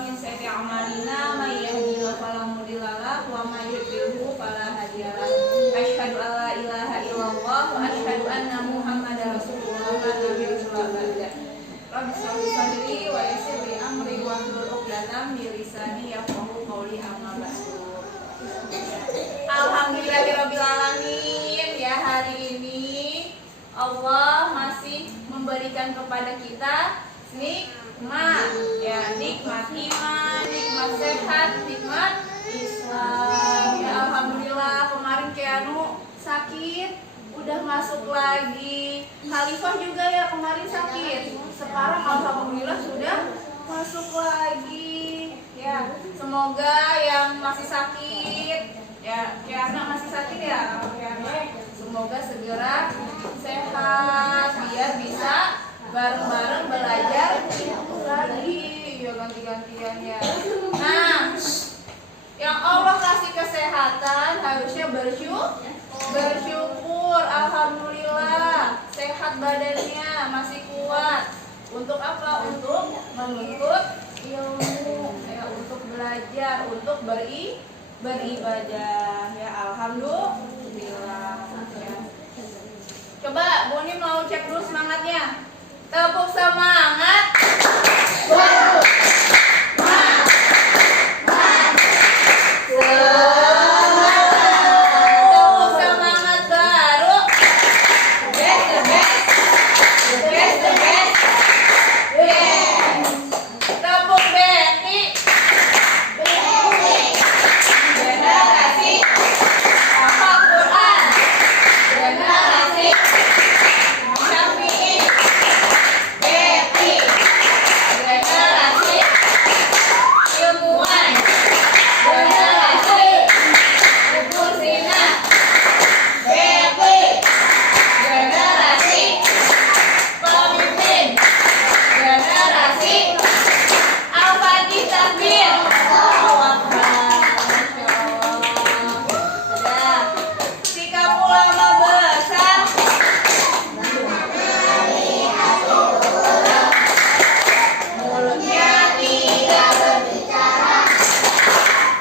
min sayyi'ati a'malina may yahdihillahu fala mudilla lahu wa may yudlilhu fala hadiya lahu. Asyhadu an la ilaha illallah wa asyhadu anna Muhammadar Rasulullah wa nabiyyu sallallahu. Rabbi shrah li sadri wa yassir li amri wahlul 'uqdatam min lisani yafqahu qawli amma ba'du. Alhamdulillahirabbil alamin. Ya, hari ini Allah masih memberikan kepada kita nikmat, ya, nikmat iman, nikmat sehat, nikmat Islam. Ya, alhamdulillah. Kemarin Keanu sakit, udah masuk lagi. Khalifah juga ya kemarin sakit. Sekarang alhamdulillah sudah masuk lagi. Ya, semoga yang masih sakit, ya, Keanu masih sakit ya, semoga segera sehat biar bisa bareng-bareng belajar lagi, ya, ganti-gantian ya. Nah, yang Allah kasih kesehatan harusnya bersyukur. Alhamdulillah sehat badannya, masih kuat. Untuk apa? Untuk menuntut ilmu, ya, untuk belajar, untuk beribadah, ya, alhamdulillah, ya. Coba Boni mau cek dulu semangatnya. Tepuk semangat. Tepuk semangat baru. The best. Tepuk Betty. Generasi hafal Quran. Generasi Syafi'i. Betty. Generasi ilmuwan. Generasi Ibu Sina. Betty. Generasi pemimpin. Generasi Al-Fatih Takbir. Allahu Akbar. Masya Allah. Sudah. Sikap ulama besar. Mulutnya tidak berbicara,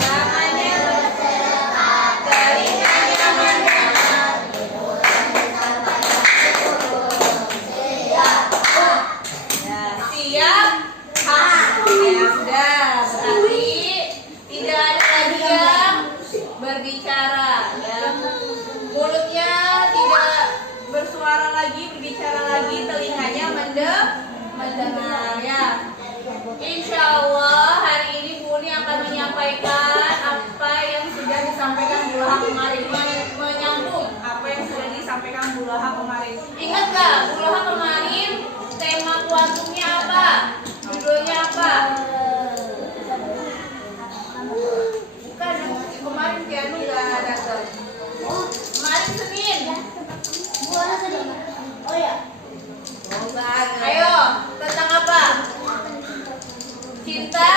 tangannya bergerak, telinganya mendengar. Ya, siap. Ya, sudah. Berarti tidak ada lagi yang berbicara, ya. Mulutnya tidak bersuara lagi, berbicara lagi, telinganya mendengar, ya. Insya Allah hari ini Bu Uni akan menyampaikan apa yang sudah disampaikan Bu Laha kemarin, menyambung apa yang sudah disampaikan Bu Laha kemarin. Ingat gak Bu Laha kemarin tema kuantumnya apa? Judulnya apa? Bukan, kemarin Keanu gak datang. Kemarin Senin. Oh ya. Ayo, tentang apa? Cinta.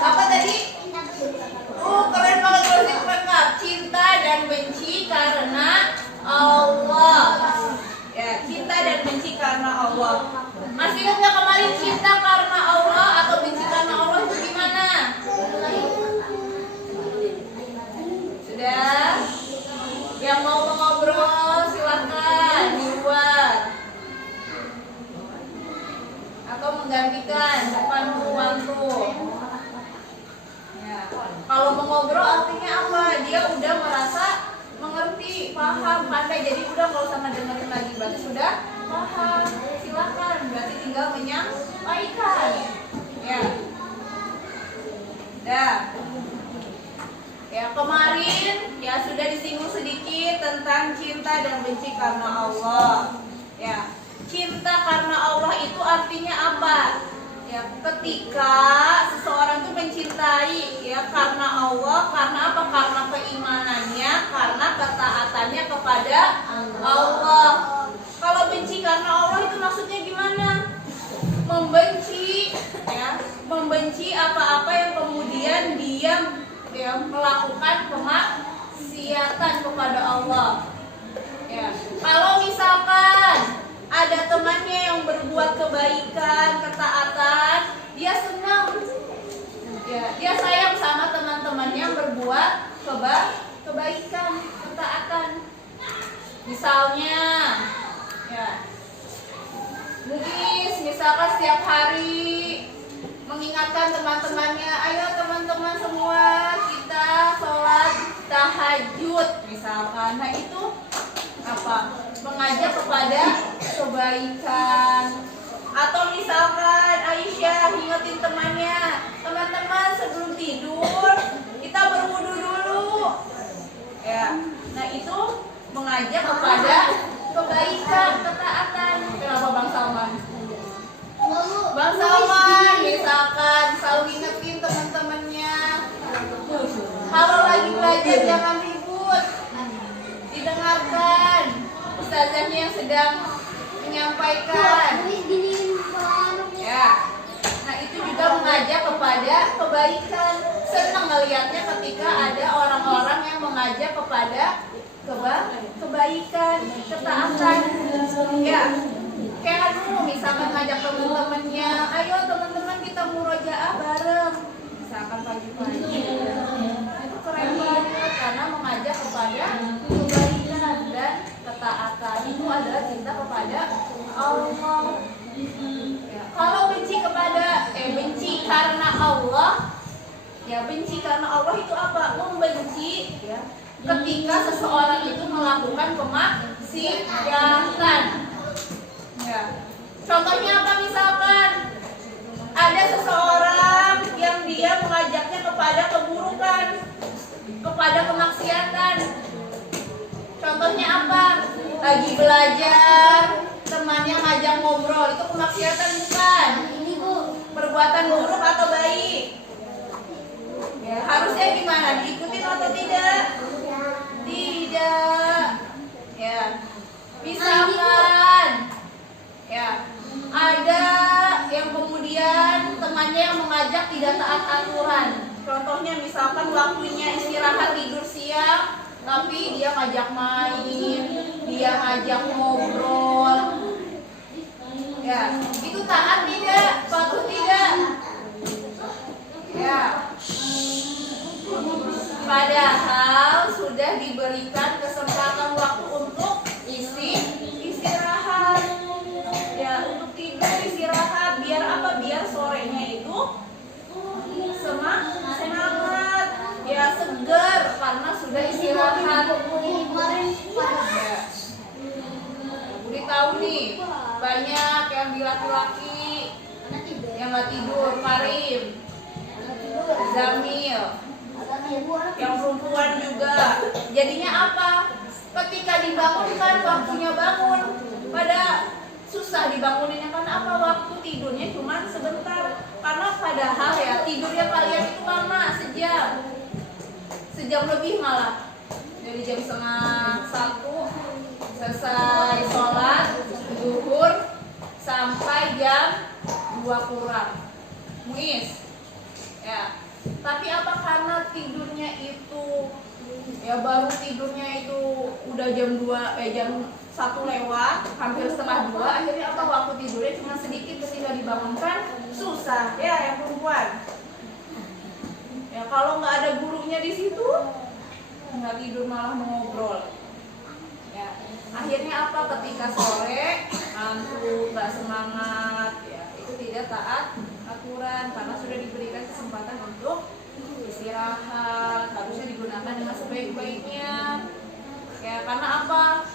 Apa tadi? Keren banget kalau lengkap. Cinta dan benci karena Allah. Ya, cinta dan benci karena Allah. Masih ingat nggak kemarin cinta karena Allah atau benci karena Allah itu gimana? Sudah? Yang mau ngobrol silahkan di luar. Atau menggantikan depan ruang. Ya. Kalau mau ngobrol artinya apa? Dia udah merasa mengerti, paham, pandai. Jadi udah nggak usah dengerin lagi. Berarti sudah paham. Silahkan. Berarti tinggal menyampaikan. Ya. Dah. Ya, kemarin ya sudah disinggung sedikit tentang cinta dan benci karena Allah. Ya. Cinta karena Allah itu artinya apa? Ya, ketika seseorang itu mencintai ya karena Allah, karena apa? Karena keimanannya, karena ketaatannya kepada Allah. Kalau benci karena Allah itu maksudnya gimana? Membenci, ya, membenci apa-apa yang kemudian dia melakukan kemaksiatan kepada Allah. Ya, kalau misalkan ada temannya yang berbuat kebaikan, ketaatan, berbuat kebaikan, ketaatan. Misalnya, ya, Muis misalkan setiap hari mengingatkan teman-temannya, ayo teman-teman semua kita sholat tahajud misalkan. Nah itu apa? Mengajak kepada kebaikan. Atau misalkan Aisyah ingetin temannya, teman-teman sebelum tidur kita berwudu dulu. Ya, nah itu mengajak kepada kebaikan, ketaatan. Kenapa Bang Salman? Bang Salman misalkan selalu ingetin teman-temannya, kalau lagi belajar jangan ribut, didengarkan ustazahnya yang sedang menyampaikan. Ya, nah itu juga mengajak kepada kebaikan. Senang melihatnya ketika ada orang-orang yang mengajak kepada kebaikan, ketaatan. Ya, kayak dulu misalkan ngajak teman-temannya, ayo teman-teman kita murojaah bareng, misalkan pagi-pagi. Itu keren banget karena mengajak kepada kebaikan dan ketaatan. Itu adalah cinta kepada Allah. Ya, kalau benci karena Allah, ya benci karena Allah itu apa? Membenci, ya, ketika seseorang itu melakukan kemaksiatan. Ya. Contohnya apa misalkan ada seseorang yang dia mengajaknya kepada keburukan, kepada kemaksiatan. Contohnya apa? Lagi belajar, temannya ngajak ngobrol, itu kemaksiatan bukan? Perbuatan buruk atau baik? Ya, harusnya gimana? Diikutin atau tidak? Tidak. Ya. Misalkan ya, ada yang kemudian temannya yang mengajak tidak taat aturan. Contohnya misalkan waktunya istirahat tidur siang, tapi dia ngajak main, dia ngajak ngobrol. Ya, itu taat tidak? Patuh tidak? Ya. Padahal sudah diberikan kesempatan waktu untuk istirahat. Ya, untuk tidur istirahat biar apa? Biar sorenya itu semangat, ya segar karena sudah istirahat. Ya. Budi tahu nih, banyak yang di laki-laki yang nggak tidur, Karim, Zamil, yang perempuan juga. Jadinya apa? Ketika dibangunkan waktunya bangun, pada susah dibanguninnya karena apa? Waktu tidurnya cuma sebentar. Karena padahal ya tidurnya kalian itu lama, sejam lebih malah. Dari jam 12:30 selesai sholat zuhur sampai jam 2 kurang. Muis. Ya. Tapi apa karena tidurnya itu ya baru tidurnya itu udah jam 1 lewat, hampir setengah 2, akhirnya apa? Waktu tidurnya cuma sedikit, ketika dibangunkan susah ya yang perempuan. Ya kalau nggak ada gurunya di situ nggak tidur malah ngobrol. Ya akhirnya apa? Ketika sore ngantuk, nggak semangat, ya itu tidak taat aturan karena sudah diberikan kesempatan untuk istirahat, harusnya digunakan dengan sebaik-baiknya. Ya karena apa?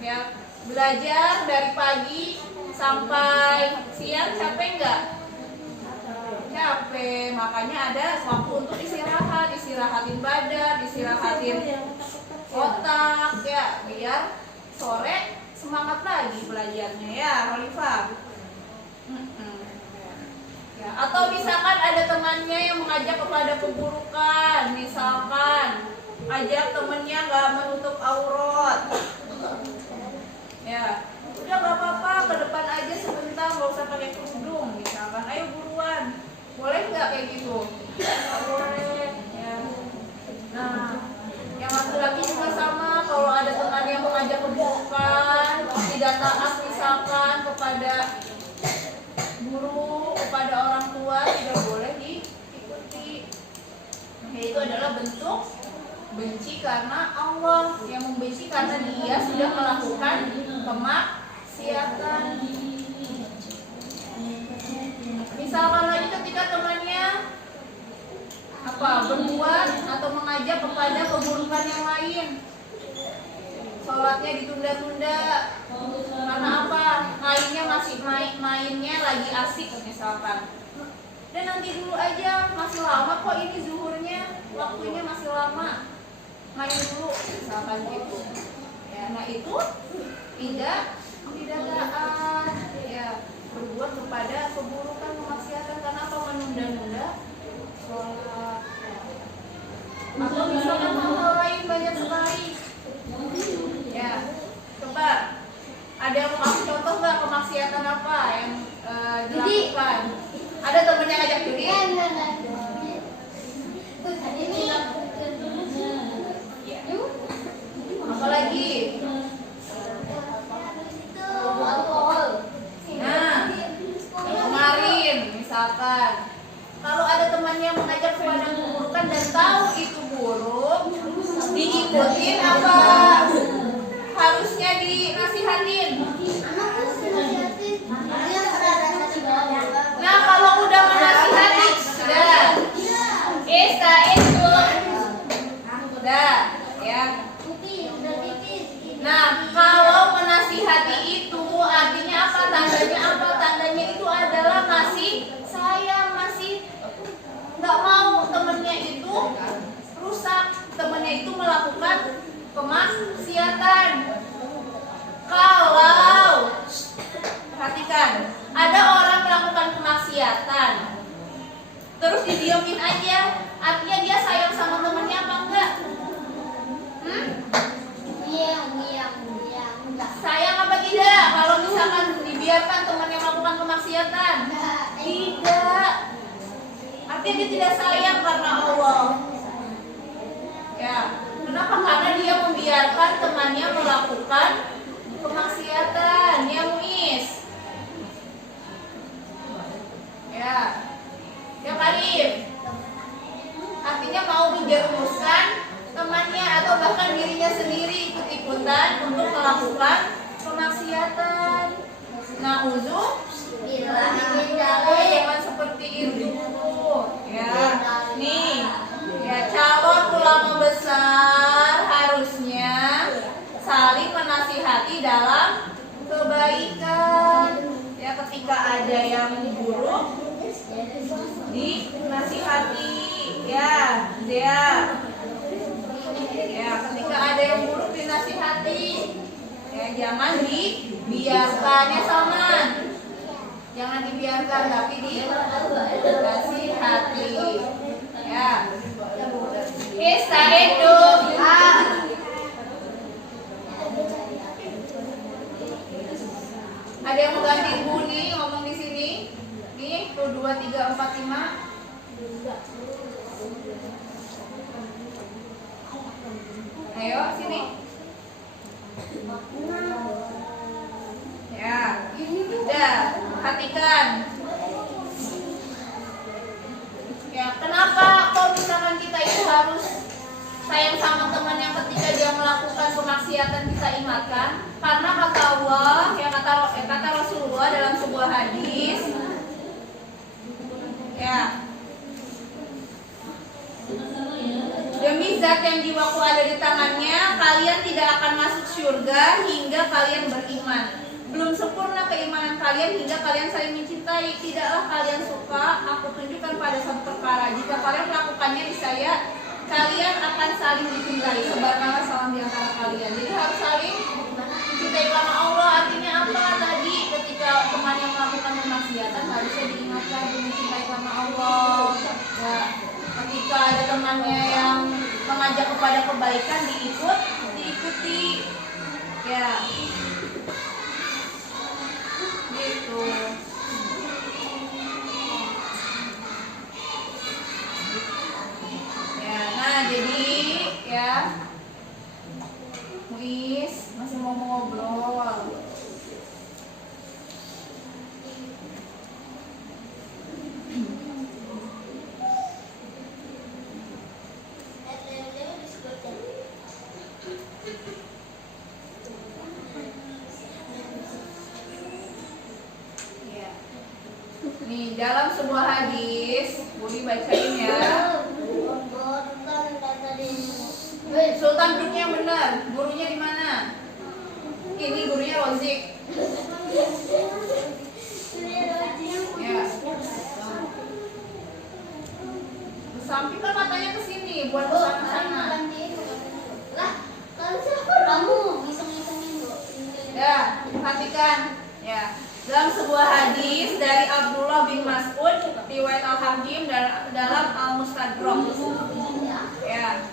Ya belajar dari pagi sampai siang capek nggak? Capek, makanya ada waktu untuk istirahat, istirahatin badan, istirahatin otak, ya biar sore semangat lagi belajarnya ya, Khalifah. Ya, atau misalkan ada temannya yang mengajak kepada keburukan, misalkan ajak temennya nggak menutup aurat. Ya, udah nggak apa-apa, ke depan aja sebentar, nggak usah pakai kerudung, misalkan, ayo buruan, boleh nggak kayak gitu? Nggak boleh. Ya. Nah, yang laki-laki juga sama, kalau ada teman yang mengajak keburukan, tidak taat misalkan kepada guru, kepada orang tua, tidak boleh diikuti. Nah, itu adalah bentuk benci karena Allah, yang membenci karena dia sudah melakukan kemaksiatan. Misalkan lagi ketika temannya berbuat atau mengajak kepada keburukan yang lain, sholatnya ditunda-tunda karena apa? Mainnya lagi asik misalkan. Dan nanti dulu aja, masih lama kok ini zuhurnya, waktunya masih lama, main dulu misalkan gitu. Ya, nah itu tidak taat, ya, berbuat kepada keburukan kemaksiatan karena apa? Menunda-nunda sholat. Atau misalkan hal lain banyak sekali. Ya, coba ada yang mau kasih contoh nggak kemaksiatan apa yang dilakukan? Ada temennya ngajak judi? Apalagi? Nah, kemarin misalkan kalau ada temannya mengajak kepada keburukan dan tahu itu buruk, diikutin apa harusnya dinasihatin? Nah, kalau udah menasihati sudah udah ya. Nah, kalau menasihati itu artinya apa? Tandanya apa? Tandanya itu adalah masih sayang, masih nggak mau temennya itu rusak, temennya itu melakukan kemaksiatan. Kalau perhatikan, ada orang melakukan kemaksiatan terus didiemin aja, artinya dia sayang sama temennya apa enggak? Sayang apa tidak? Kalau misalkan dibiarkan temannya melakukan kemaksiatan? Tidak. Artinya dia tidak sayang karena Allah. Ya, kenapa? Karena dia membiarkan temannya melakukan kemaksiatan. Ya, Muis. Ya. Ya, Karim. Artinya mau menjerumuskan temannya atau bahkan dirinya sendiri ikut-ikutan untuk melakukan kemaksiatan. Jangan seperti itu. Ya, nih, ya calon ulama besar harusnya saling menasihati dalam kebaikan. Ya, ketika ada yang buruk dinasihati. Ya, dia. Ya, ketika ada yang buruk dinasihati. Ya, jangan dibiarkan ya Salman. Jangan dibiarkan tapi dinasihati. Ya. Istaidu. Ada yang mau ganti bunyi ngomong di sini? Nih, tuh 2 3 4 5. Ayo sini. Ya, udah, perhatikan. Ya, kenapa kok misalkan kita itu harus sayang sama teman yang ketika dia melakukan kemaksiatan kita ingatkan? Karena kata Allah, ya kata Rasulullah dalam sebuah hadis, ya, demi zat yang jiwaku ada di tangannya, kalian tidak akan masuk surga hingga kalian beriman. Belum sempurna keimanan kalian hingga kalian saling mencintai. Tidaklah kalian suka aku tunjukkan pada satu perkara. Jika kalian melakukannya di saya, kalian akan saling mencintai. Sebarkanlah salam di antara kalian. Jadi harus saling mencintai karena Allah. Artinya apa tadi? Ketika teman yang melakukan kemaksiatan harusnya diingatkan mencintai karena Allah. Ya. Ketika ada temannya yang mengajak kepada kebaikan diikuti. Ya. Gitu. Ya, nah jadi ya Muis masih mau ngobrol. dalam sebuah hadis, Budi bacain ya. Sultan duduknya yang benar, gurunya di mana? Ini gurunya Rozik. Ya. Sampingkan matanya ke sini, buat ke sana. Lah, kalau siapa kamu ngiseng-ngisengin Bu? Ya, perhatikan. Ya. Dalam sebuah hadis dari Abdullah bin Mas'ud riwayat Al-Hakim dalam Al-Mustadrak. Ya.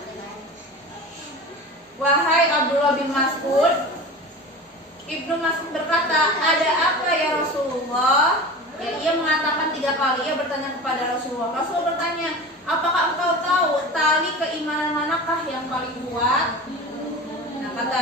Wahai Abdullah bin Mas'ud, Ibnu Mas'ud berkata, ada apa ya Rasulullah? Ya, ia mengatakan 3 kali, ia bertanya kepada Rasulullah. Rasulullah bertanya, apakah engkau tahu tali keimanan manakah yang paling kuat? Nah, kata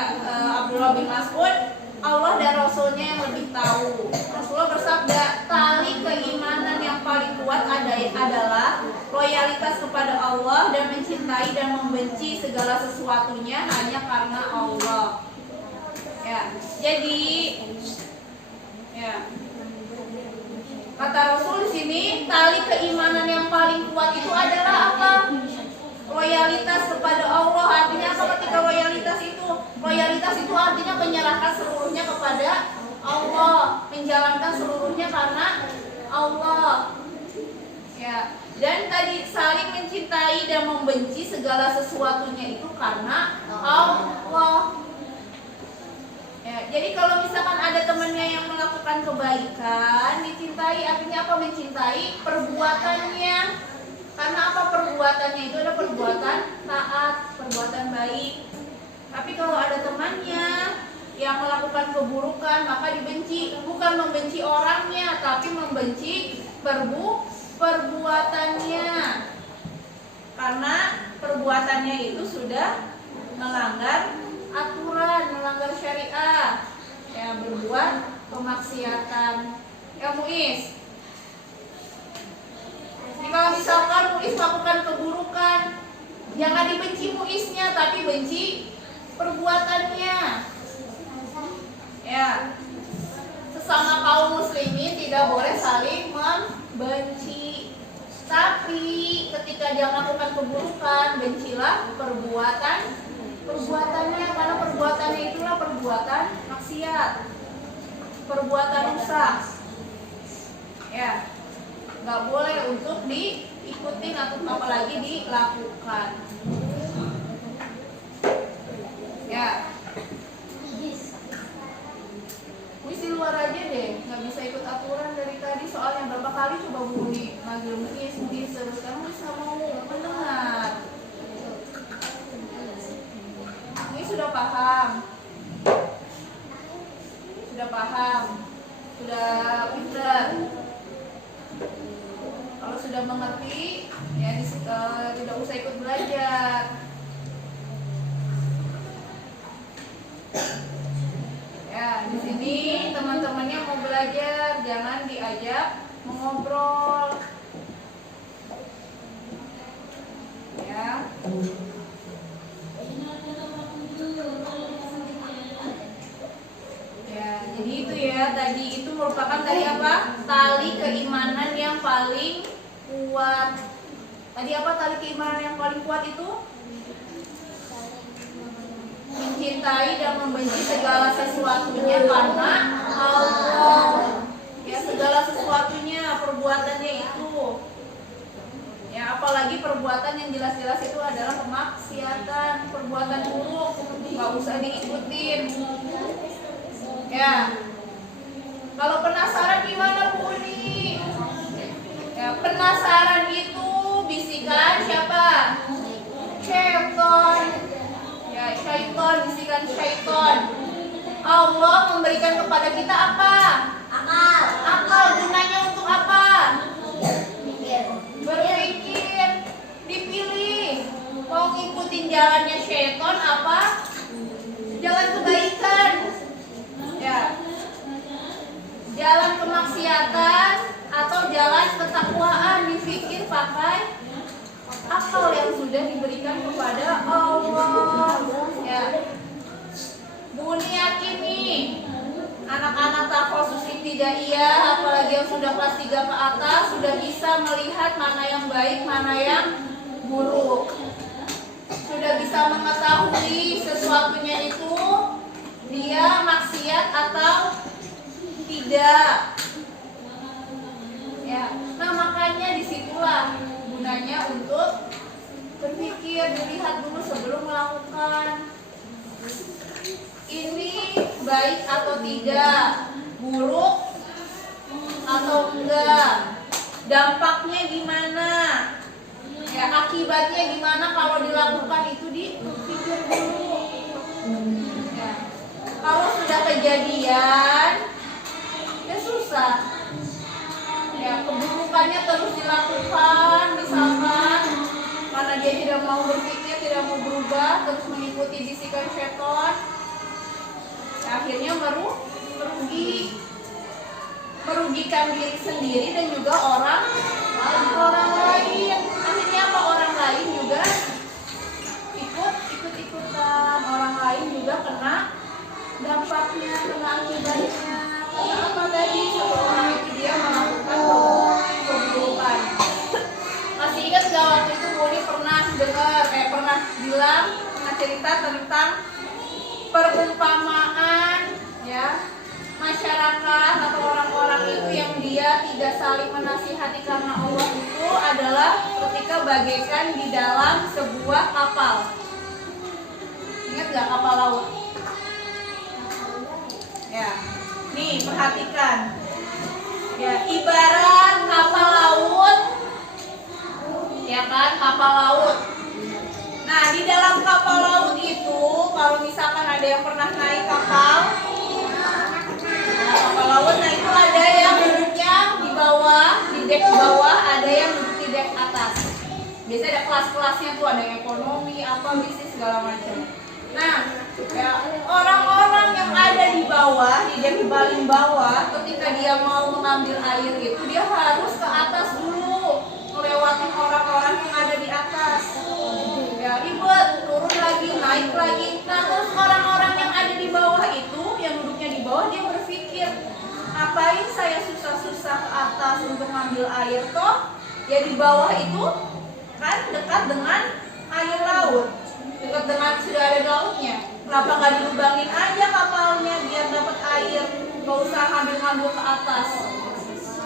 Abdullah bin Mas'ud, Allah dan Rasulnya yang lebih tahu. Rasulullah bersabda, tali keimanan yang paling kuat adalah loyalitas kepada Allah dan mencintai dan membenci segala sesuatunya hanya karena Allah. Ya, jadi ya. Kata Rasul di sini, tali keimanan yang paling kuat itu adalah apa? Loyalitas kepada Allah. Artinya apa ketika loyalitas itu? Loyalitas itu artinya menyerahkan seluruhnya kepada Allah, menjalankan seluruhnya karena Allah. Ya. Dan tadi saling mencintai dan membenci segala sesuatunya itu karena Allah. Ya, jadi kalau misalkan ada temannya yang melakukan kebaikan, dicintai artinya apa? Mencintai perbuatannya. Karena apa perbuatannya itu? Ada perbuatan taat, perbuatan baik. Tapi kalau ada temannya yang melakukan keburukan, maka dibenci. Bukan membenci orangnya, tapi membenci perbuatannya. Karena perbuatannya itu sudah melanggar aturan, melanggar syariah, ya, berbuat kemaksiatan. Ya Muiz, jadi kalau misalkan Muiz melakukan keburukan, jangan dibenci Muiznya, tapi benci perbuatannya. Ya, sesama kaum muslimin tidak boleh saling membenci. Tapi ketika dia melakukan keburukan, bencilah perbuatannya, karena perbuatannya itulah perbuatan maksiat, perbuatan rusak. Ya, nggak boleh untuk diikuti atau apalagi dilakukan. Ya, wis di luar aja deh, nggak bisa ikut aturan dari tadi. Soalnya berapa kali coba bunyi manggil Muiz terus kamu bisa mau mendengar. Sudah paham, sudah pintar. Kalau sudah mengerti, ya tidak usah ikut belajar. Ya, di sini teman-temannya mau belajar, jangan diajak mengobrol. Ya. Ya, jadi itu ya, tadi itu merupakan tadi apa? Tali keimanan yang paling kuat. Tadi apa tali keimanan yang paling kuat itu? Mencintai dan membenci segala sesuatunya karena Allah. Ya, segala sesuatunya, perbuatannya itu. Ya, apalagi perbuatan yang jelas-jelas itu adalah kemaksiatan, perbuatan buruk, nggak usah diikutin. Ya, kalau penasaran gimana Bu Uni? Ya, penasaran itu bisikan siapa? Syaitan. Ya, syaitan, bisikan syaitan. Allah memberikan kepada kita apa? Akal. Akal gunanya untuk apa? Berpikir. Dipilih. Mau ngikutin jalannya syaitan apa? Jalan kebaikan. Ya. Jalan kemaksiatan atau jalan ketakwaan, dipikir pakai akal yang sudah diberikan kepada Allah. Ya. Buni yakin nih, anak-anak takhosus ibtidaiyah, apalagi yang sudah kelas 3 ke atas, sudah bisa melihat mana yang baik, mana yang buruk. Sudah bisa mengetahui sesuatunya itu dia maksiat atau tidak. Ya, nah makanya disitulah gunanya untuk berpikir, dilihat dulu sebelum melakukan. Ini baik atau tidak, buruk atau enggak, dampaknya gimana, ya akibatnya gimana kalau dilakukan itu dipikir dulu. Ya. Kalau sudah kejadian, ya susah. Ya, keburukannya terus dilakukan, misalkan karena dia tidak mau berpikir, tidak mau berubah, terus mengikuti bisikan syaitan, ya, akhirnya merugikan diri sendiri dan juga orang lain. Akhirnya apa? Orang lain juga ikut-ikutan, orang lain juga kena dampaknya, kena akibatnya. Karena apa tadi? Satu orang itu dia melakukan keburukan. Masih ingat gak waktu itu Muli pernah cerita tentang perumpamaan, ya, masyarakat atau orang-orang itu yang dia tidak saling menasihati karena Allah itu adalah ketika bagaikan di dalam sebuah kapal. Ingat gak kapal laut? Ya, nih perhatikan. Ya, ibarat kapal laut, ya kan, kapal laut. Nah, di dalam kapal laut itu, kalau misalkan ada yang pernah naik kapal, nah, kapal laut, nah itu ada yang duduknya di bawah, di dek bawah, ada yang duduk di dek atas. Biasanya ada kelas-kelasnya tuh, ada yang ekonomi, apa, bisnis, segala macam. Nah, ya, orang-orang yang ada di bawah, di dek paling bawah, ketika dia mau mengambil air itu, dia harus ke atas dulu, melewati orang-orang yang ada di atas. Ya, ribet, turun lagi, naik lagi. Nah, terus orang-orang yang ada di bawah itu, yang duduknya di bawah, dia berpikir, ngapain saya susah-susah ke atas untuk ngambil air toh? Ya di bawah itu kan dekat dengan air laut, dekat dengan sudah ada lautnya. Kenapa nggak dilubangin aja kapalnya biar dapat air, nggak usah ngambil-ngambil ke atas.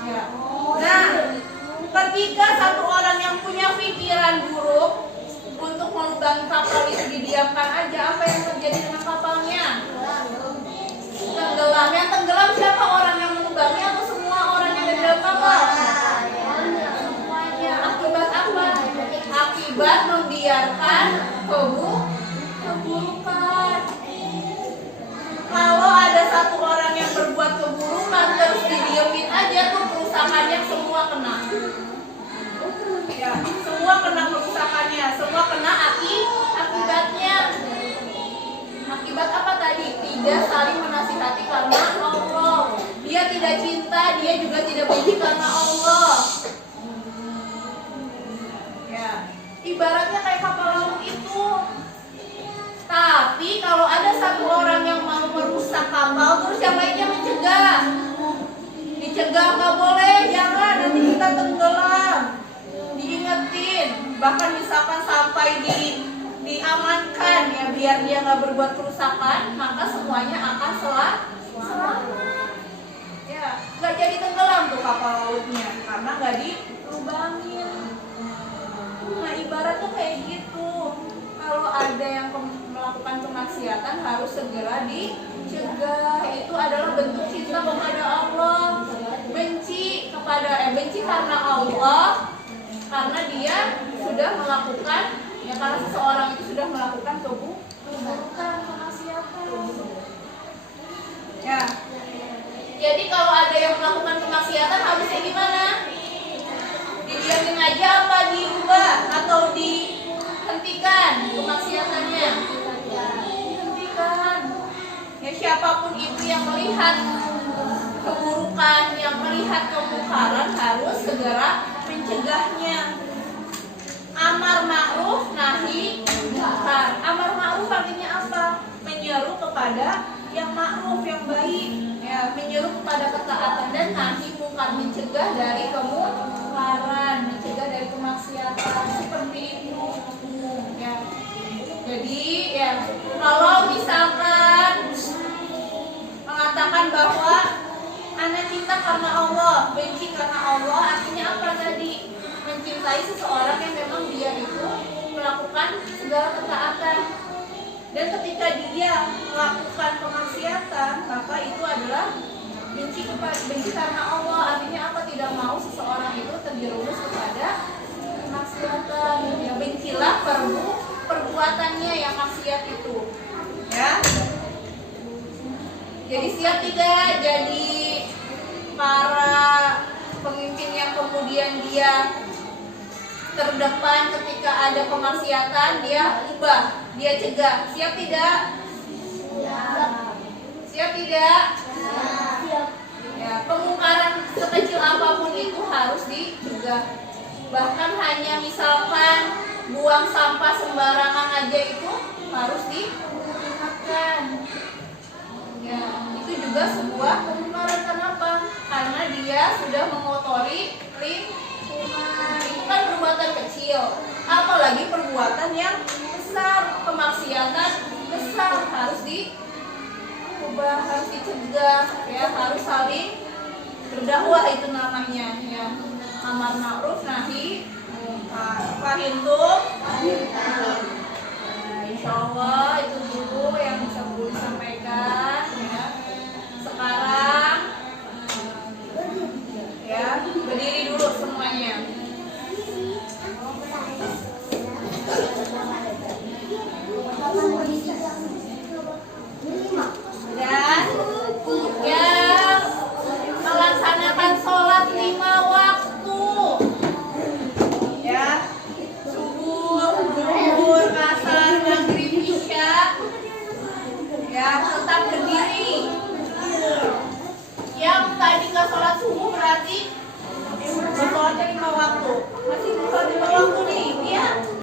Ya. Nah, ketika satu orang yang punya pikiran buruk untuk melubangi kapal itu didiamkan aja, apa yang terjadi dengan kapalnya? Tenggelam. Yang tenggelam siapa? Orang yang melubangi atau semua orang yang ada di dalam kapal? Semuanya. Akibat apa? Akibat membiarkan keburukan. Kalau ada satu orang yang berbuat keburukan terus didiemin aja, tuh perusahaannya semua kena. Ya, semua kena kerusakannya, semua kena akibatnya. Akibat apa tadi? Tidak saling menasihati karena Allah. Dia tidak cinta, dia juga tidak benci karena Allah. Ya, ibaratnya kayak kapal laut itu. Tapi kalau ada satu orang yang mau merusak kapal, terus yang lainnya mencegah. Dicegah nggak boleh, jangan, nanti kita tenggelam. Diingetin, bahkan misalkan sampai diamankan ya biar dia nggak berbuat kerusakan, maka semuanya akan selamat. Ya, nggak jadi tenggelam tuh kapal lautnya karena nggak dilubangin. Nah, ibaratnya kayak gitu. Kalau ada yang melakukan kemaksiatan harus segera dicegah. Itu adalah bentuk cinta kepada Allah. Benci karena Allah, karena dia sudah melakukan, ya karena seseorang itu sudah melakukan keburukan, kemaksiatan. Ya. Jadi kalau ada yang melakukan kemaksiatan harusnya gimana? Didiamin aja apa diubah atau dihentikan kemaksiatannya? Dihentikan. Ya siapapun itu yang melihat keburukan, yang melihat kemungkaran harus segera mencegahnya. Amar ma'ruf nahi munkar. Amar ma'ruf artinya apa? Menyeru kepada yang ma'ruf, yang baik. Ya, ketaatan, dan nahi mungkar, mencegah dari kemungkaran, mencegah dari kemaksiatan, seperti itu. Ya. Jadi ya, kalau misalkan mengatakan bahwa anak cinta karena Allah, benci karena Allah, artinya apa tadi? Mencintai seseorang yang memang dia itu melakukan segala ketaatan, dan ketika dia melakukan kemaksiatan, maka itu adalah benci karena Allah. Artinya apa? Tidak mau seseorang itu terjerumus kepada kemaksiatan. Ya, bencilah perbuatannya yang maksiat itu. Ya. Jadi siap tidak jadi para pemimpin yang kemudian dia terdepan ketika ada kemaksiatan, dia ubah, dia cegah. Siap tidak? Siap tidak? Ya, kemungkaran sekecil apapun itu harus dicegah. Bahkan hanya misalkan buang sampah sembarangan aja itu harus diingatkan. Ya, itu juga sebuah kemungkaran. Kenapa? Karena dia sudah mengotori lingkungan. Itu kan perbuatan kecil, apalagi perbuatan yang besar, kemaksiatan besar, harus diubah, harus dicegah, ya, harus saling berdakwah, itu namanya, ya, amar ma'ruf nahi mungkar. Paham tuh? Insya Allah itu dulu yang bisa